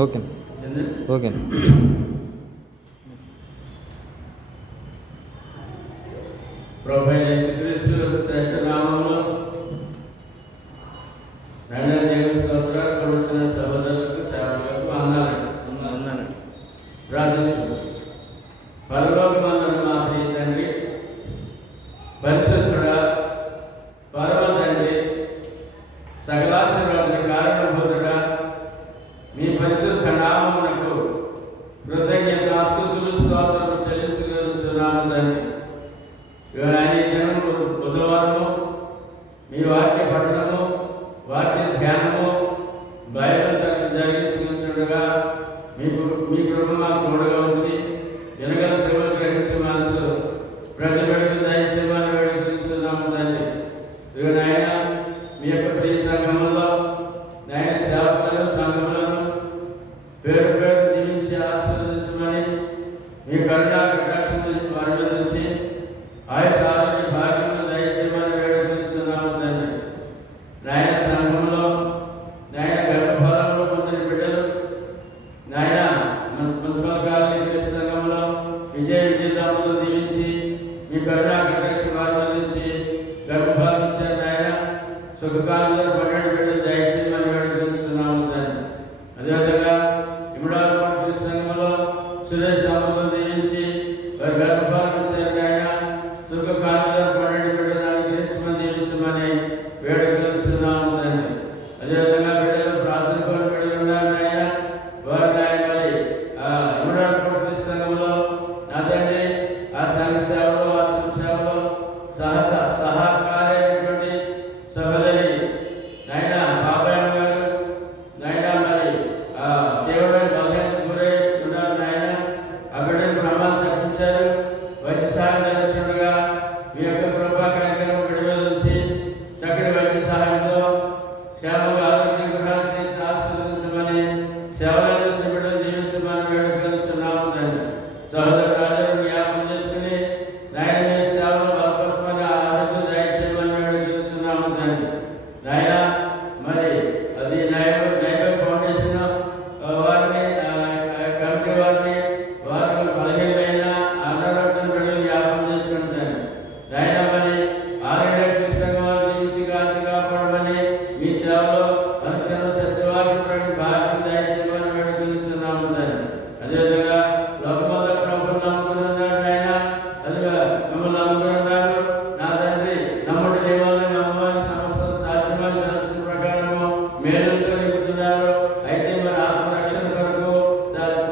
Okay okay. ప్రభువైన యేసుక్రీస్తు శ్రేష్ఠ నామములో దేవుని స్తోత్రాలు వచ్చిన సహోదరులకు సేవకులకు వందనాలు ప్రార్థించుకుంటాం. పరలోకమందున్న మా ప్రియ తండ్రి, పరిశుద్ధుడా, పరమ తండ్రి, సకలాశీర్వాదానికి కారణభూతుడా, మీ పరిశుద్ధ నామమునకు కృతజ్ఞత స్తుతులు స్తోత్రము చెల్లించుకొనుచున్నాము తండ్రి. బుధవారము మీ వాక్య పఠనము, వాక్య ధ్యానము, బైబిల్ జరిగించుకుంటుండగా మీ కృప మాకు తోడుగా ఉంచి ఎనగల సేవలు గ్రహించే మనసు ప్రతి బిడ్డకు దయచేయమని వేడుకొనిస్తున్నాము తండ్రి. నాయన మీ యొక్క ప్రియ సంఘములో నాయన సేవకులను సంఘములను పేరు పేరు దీవించి ఆశీర్వదించమని మీ కరుణాకు రక్షణ వారి మీద నుంచి ఆయుష ఆరోగ్య భాగ్యములు దయచేయమని వేడుకొనిస్తున్నాము తండ్రి. నాయన సంఘంలో నాయన గర్భఫలంలో పొందిన బిడ్డలు నాయన మున్సిపల్ కాలనీ సంఘంలో విజయదాములు దీవించి మీ కరుణాకు రక్షణ వారి మీద నుంచి గర్భఫలం ఇచ్చారు నాయన. సుఖకాలంలో పన్నెండు బిడ్డలు దయచేయమని వేడుకొనిస్తున్నాము తండ్రి. అదేవిధంగా ఇమిడాల సంఘంలో సురేష్ దాములు దీవించి వారి గర్భఫలం ఇచ్చారు నాయన. సుఖకాలంలో పన్నెండు బిడ్డలు అనుగ్రహించమని దీవించమని వేడుకొనిస్తున్నాము తండ్రి. అదేవిధంగా బిడ్డలు ప్రార్థన కోరి బిడ్డలు ఉన్నారు నాయన. వారి నాయన మరి ఇమిడాల సంఘంలో నా తండ్రి ఆ సంఘ సేవలో, ఆశ్రమ సేవలో సహకారైనటువంటి సహోదరి నాయన బాబాయ్ గారు నాయన మరి తీవ్రమైన బలహీనతకు గురై ఉన్నారు నాయన. ఆ బిడ్డలు ప్రమాదం తప్పించారు. వైద్య సహాయం జరుగుతుండగా మీ యొక్క కృపా కార్యక్రమం బిడ్డ మీద నుంచి చక్కటి వైద్య సహాయంతో క్షేమంగా ఆరోగ్య గ్రహాలు చేసి ఆశీర్వదించమని సేవలు అందించిన బిడ్డలు జీవించమని వేడుకొనిస్తున్నాము తండ్రి. సహోదరు రాజాను జ్ఞాపకం చేసుకుని నాయన మీ సేవలు బలపరచమని ఆరోగ్యం దయచేయమని వేడుకొనిస్తున్నాము తండ్రి. నాయన మరి అది నైబర్ ఫౌండేషన్ వారిని కమిటీ వారిని వారు బలహీనమైన అనారోగ్యం బిడ్డలు జ్ఞాపకం చేసుకుంటారు నాయన. మరి ఆరోగ్య సంఘం నుంచి కాచి కాపాడమని మీ సేవలో అనుక్షణం సత్యవాక్యం భాగ్యం దయచేయమని వేడుకొనిస్తున్నాము తండ్రి. అదేవిధంగా లోకమంతా ప్రభుత్వం నమ్ముకున్నారు నాయన. అదిగా మిమ్మల్ని నమ్ముకున్నారు నా తండ్రి. నమ్ముడు దేవాలయం నమ్మని సమస్త సాధ్యమని శాస్త్రం ప్రకారము మేలుతో నింపుతున్నారు. అయితే మరి ఆత్మరక్షణ కొరకు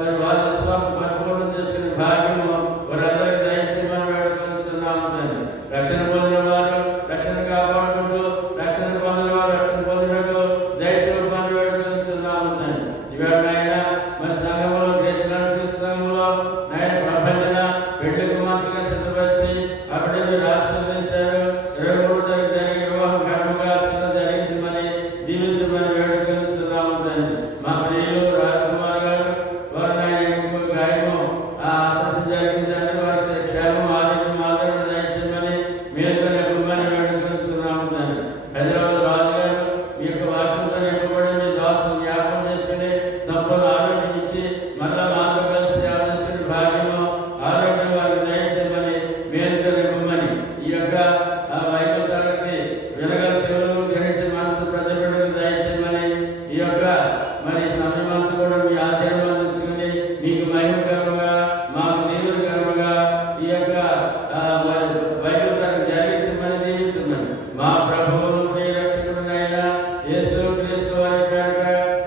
మరి వారి విశ్వాసం పరిపూర్ణం చేసుకునే భాగ్యము వారందరికీ దయచేయమని వేడుకొనిస్తున్నాము తండ్రి. రక్షణ పొందిన వారు రక్షణ కాపాడుకుంటూ, రక్షణ పొందిన వారు రక్షణ పొందినకు దయచేయమని వేడుకొనిస్తున్నాము తండ్రి. ఇవాళ నాయన మన సంఘంలో గ్రేషిలాంటి సంఘంలో నాయన ప్రపంచన బిడ్డ కుమార్తెగా సిద్ధపరిచి అప్పుడే మీరు ఆశీర్వదించారు. 23 తారీఖు జరిగే వివాహం ఘనంగా జరిగించమని దీవించమని వేడుకొనిస్తున్నాము తండ్రి. మా ప్రియులు రాజకుమార్ గారు వారు నాయన గాయము ఆపరేషన్ జరిగించండి. వారి క్షేమం ఆరోగ్యం ఆదరణ దయచేయమని మేలుతో నింపమని వేడుకొనిస్తున్నాము తండ్రి. హైదరాబాద్ రాజు గారు మీ యొక్క వాక్యంతో నింపబడి మీ దాసును జ్ఞాపకం చేసుకుని సంపూర్ణ ఆరోగ్యం ఇచ్చి మళ్ళా మాతో కలిసి సేవ చేసుకునే భాగ్యము ఆరోగ్యం వారికి దయచేయమని మేలుతో నింపమని ఈ యొక్క బైబిల్ తరగతి వినగల సేవలు గ్రహించే మనసు ప్రతి బిడ్డలకు దయచేయమని ఈ యొక్క మరి సమయమంతా కూడా మీ ఆధ్వర్యంలో ఉంచుకుని మీకు మహిమకరంగా మాకు దీవునికరంగా ఈ యొక్క బైబిల్ తరగతి జరిగించమని దీవించమని మా ప్రభువును ప్రియ రక్షకుడునైన యేసు క్రీస్తు వారి పేరిట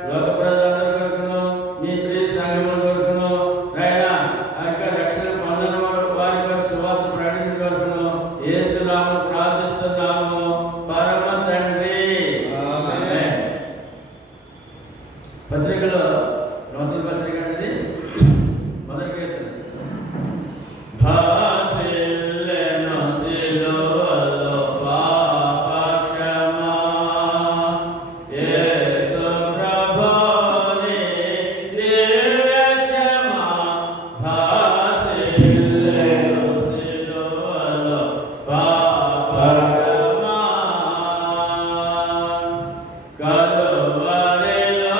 లోక ప్రజలందరి కొరకును మీ ప్రియ సంఘముల కొరకును నాయన ఆ యొక్క రక్షణ పొందిన వారి కొరకు సువార్త ప్రకటించిన కొరకును యేసు నామమున ప్రార్థిస్తున్నాము పరమ తండ్రి. ఆమేన్. పత్రికలో నూతన పత్రిక అనేది మొదటి కీర్తన. భాసిల్లెను సిలువలో పాపక్షమా యేసు ప్రభుని దివ్య క్షమా. భాసిల్లెను సిలువలో పాపక్షమా కలువరిలోన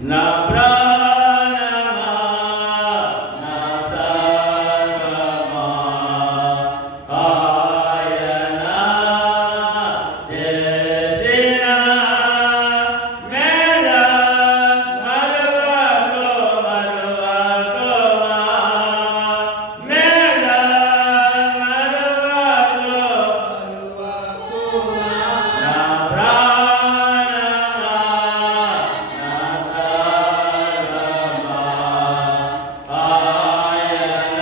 నా ప్రాణమా నా సర్వమా ఆయన చేసిన మేల మరువకు మరువకుమా మేల మరువకు మరువకుమా నా ప్రాణమా నా సర్వమా ఆయన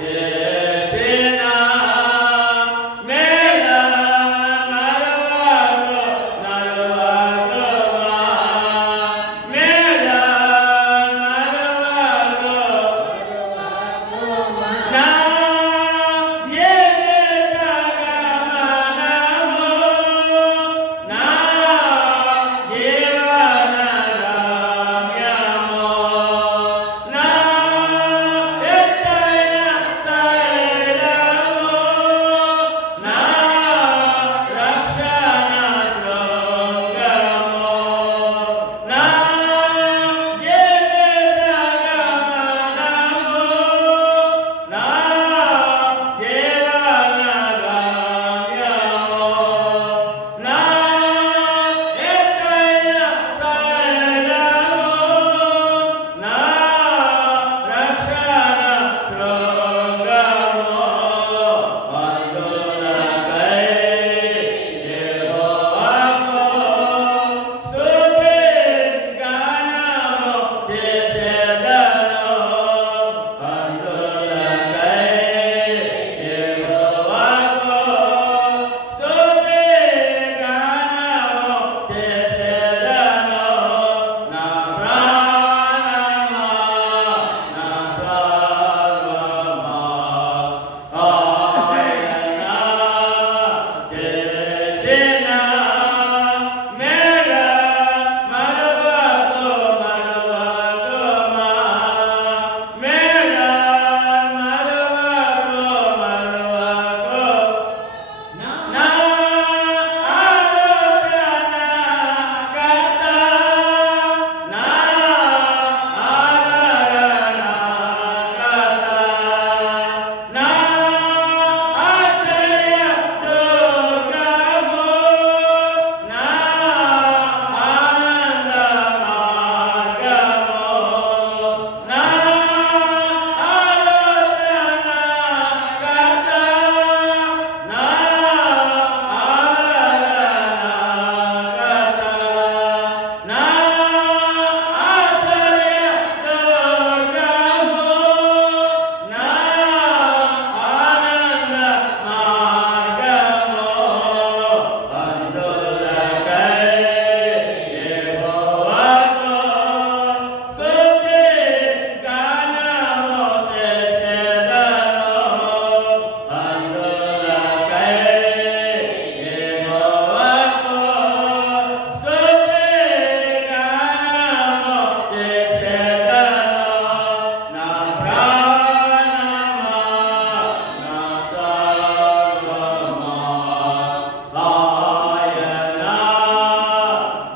చేసిన మేల మరువకు మరువకుమా మేల మరువకు నా జీవితగమనము నా జీవనగమ్యము నా ఎత్తైన శైలము నా రక్షణ శృంగము నా జీవితగమనము నా జీవనగమ్యము నా ఎత్తైన శైలము నా రక్షణ శృంగము అందులకై యెహోవాకు స్తుతి గానము చేసెదను అందులకై యెహోవాకు స్తుతి గానము చేసెదను నా ప్రాణమా నా సర్వమా ఆయన చేసిన మేల మరువకు మరువకుమా మేల మరువకు మరువకు నా ఆలోచనకర్త నా ఆదరణకర్త నా ఆశ్చర్యదుర్గము నా ఆనంద మార్గము నా ఆలోచనకర్త నా ఆదరణకర్త నా ఆశ్చర్యదుర్గము నా ఆనంద మార్గము అందులకై యెహోవాకు స్తుతి గానము చేసెదను అందులకై యెహోవాకు స్తుతి గానము చేసెదను నా ప్రాణమా నా సర్వమా ఆయన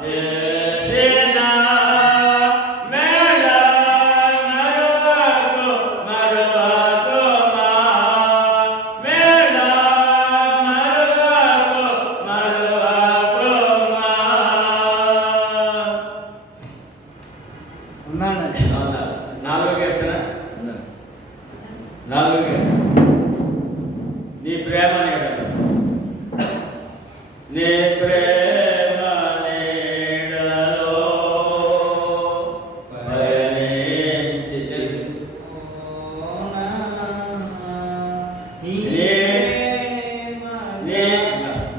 చేసిన మేల మరువకు మరువకుమా మేల మరువకు మరువకుమా ఉన్నానండి. నాలుగో కీర్తన నాలుగో కీర్తన నీ ప్రేమ నీడలో నీ ప్రేమ నీడలో పయనించి నీ నీ ప్రేమ నీ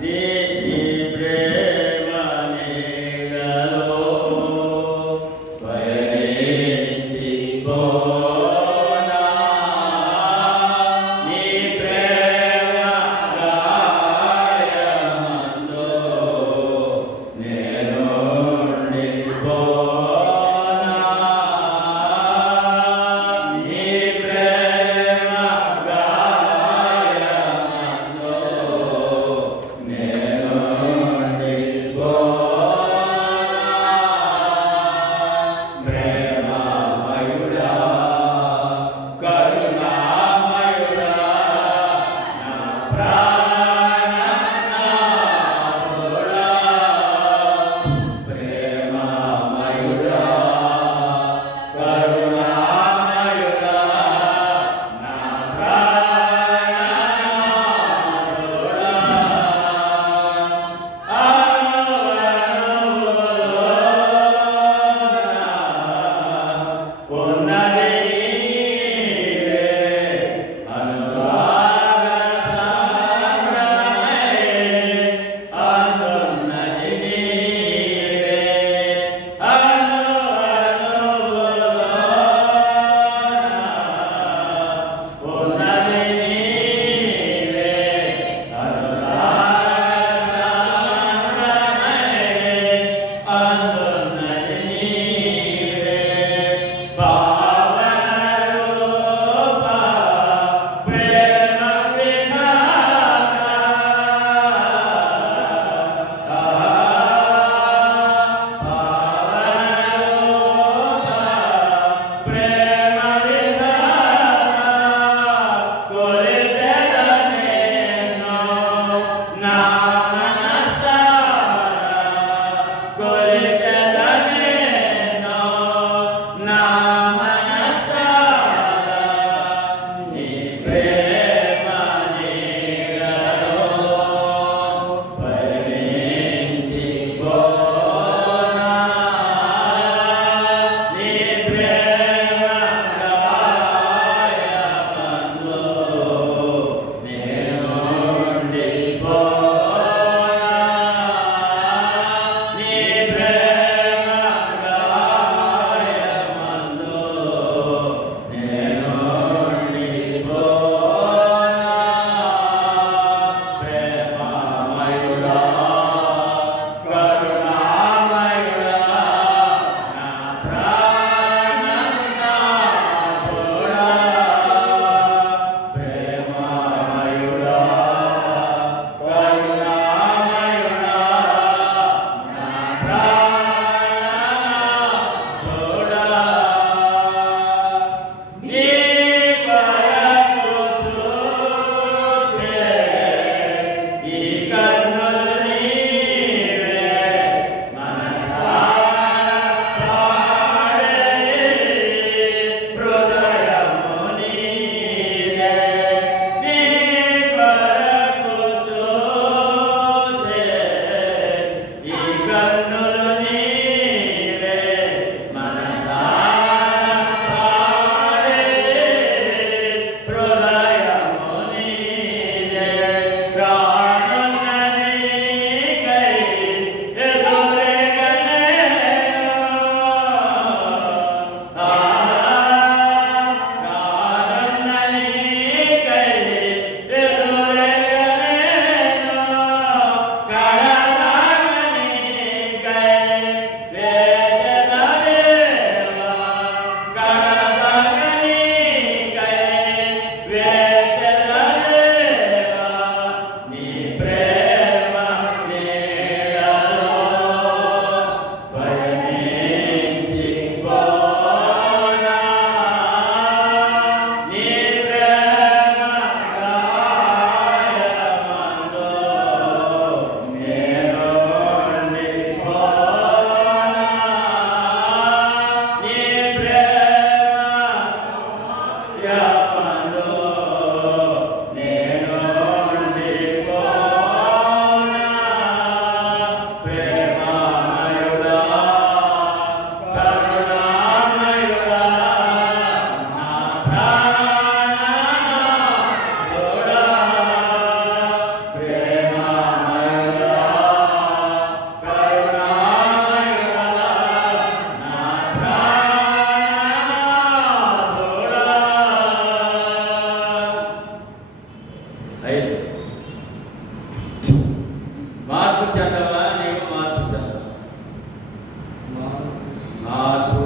నీ నీ ప్రేమ నీడలో పయనించి పోనా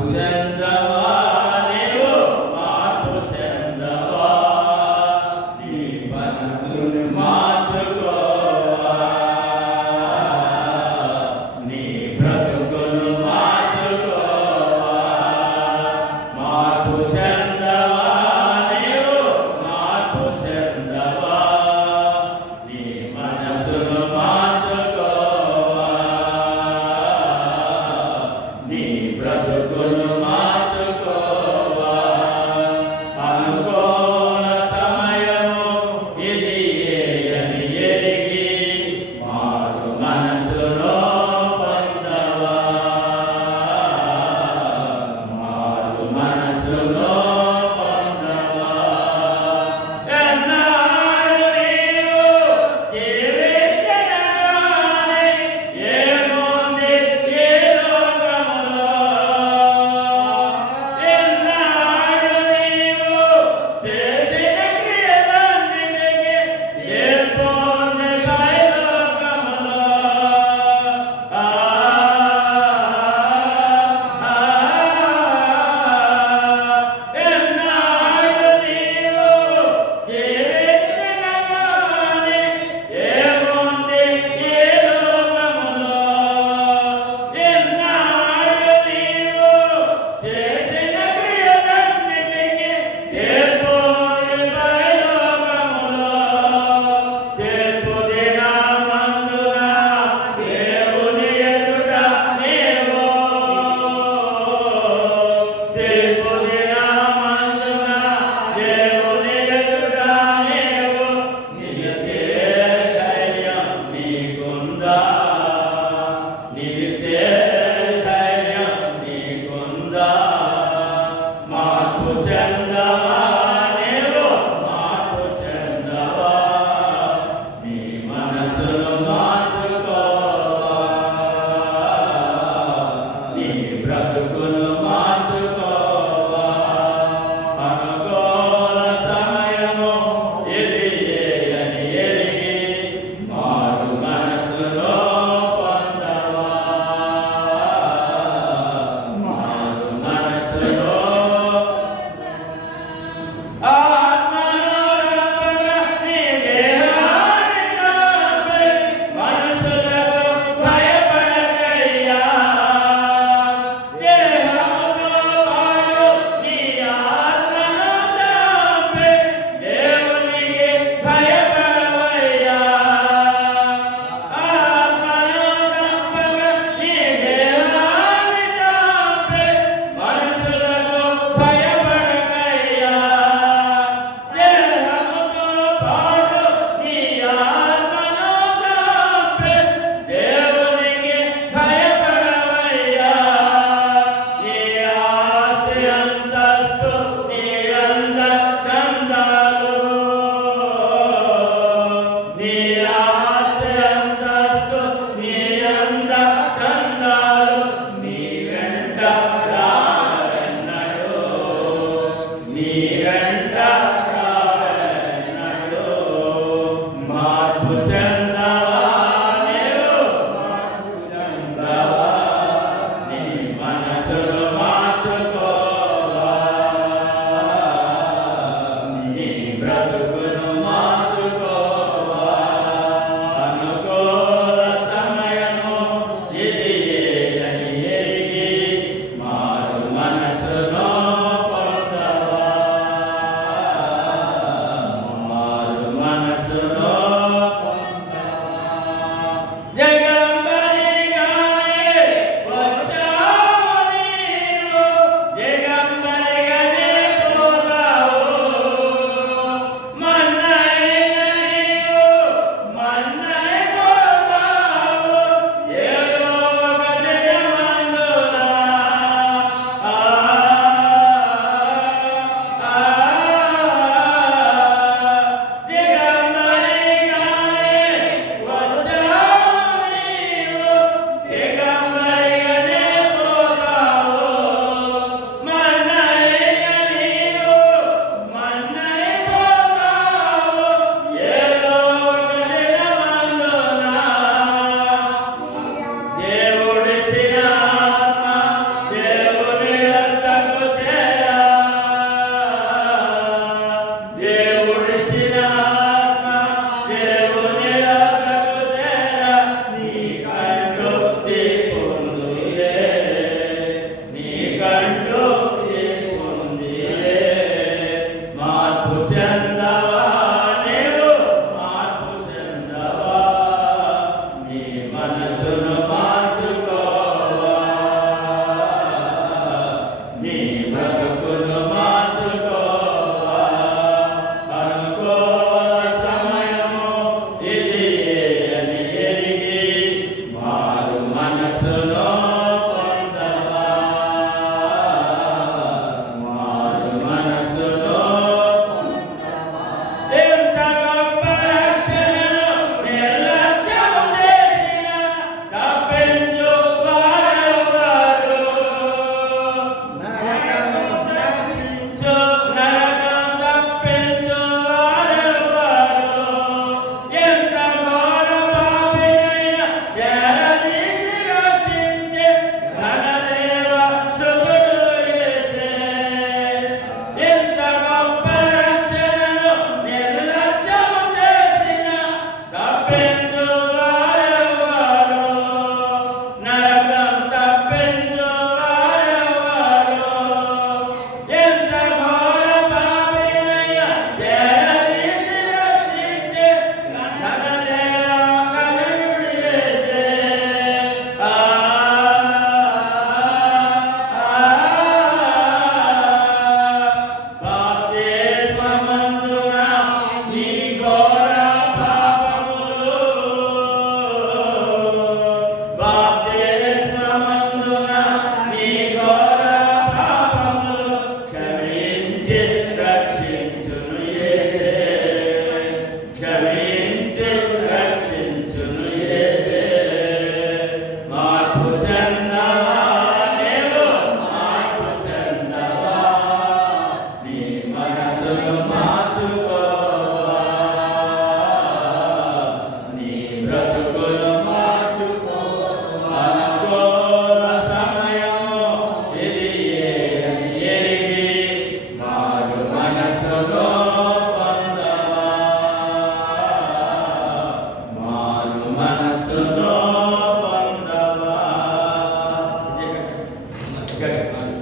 చెందవా నీవు మార్పు చెందవా నీ మనసును మార్చుకోవా నీ బ్రతుకును మార్చుకోవా మార్పు చెందవా నీవు మార్పు చెందవా నీ మనసును మార్చుకోవా నీ బ్రతుకును మార్చుకోవా అనుకోన సమయము ఇది అని ఎరిగి మారు మనసులో పొందవా మారు మనసులో పొందవా ఎన్నాళ్ళు నీవు జీవించగానే ఏముంది ఈ లోకములో ఎన్నాళ్ళు నీవు చేసిన క్రియలన్నిటికీ ఏముంది పరలోకములో ఎన్నాళ్ళు నీవు జీవించగానే ఏముంది ఈ లోకములో ఎన్నాళ్ళు నీవు చేసిన క్రియలన్నిటికీ ఏముంది పరలోకములో తీర్పు దినమందున దేవుని ఎదుట నీవు తీర్పు దినమందున దేవుని ఎదుట నీవు నిలిచే ధైర్యం నీకుందా నిలిచే ధైర్యం నీకుందా మార్పు చెందవా నీవు మార్పు చెందవా నీ మనసును మార్చుకోవా నీ బ్రతుకును మార్చుకోవా అనుకోన సమయము ఇది అని ఎరిగి మారు మనసులో పొందవా మారు మనసులో ఆత్మలోపల నీ దేహానిపై మనసులకు భయపడకయ్యా దేహముతో Amen.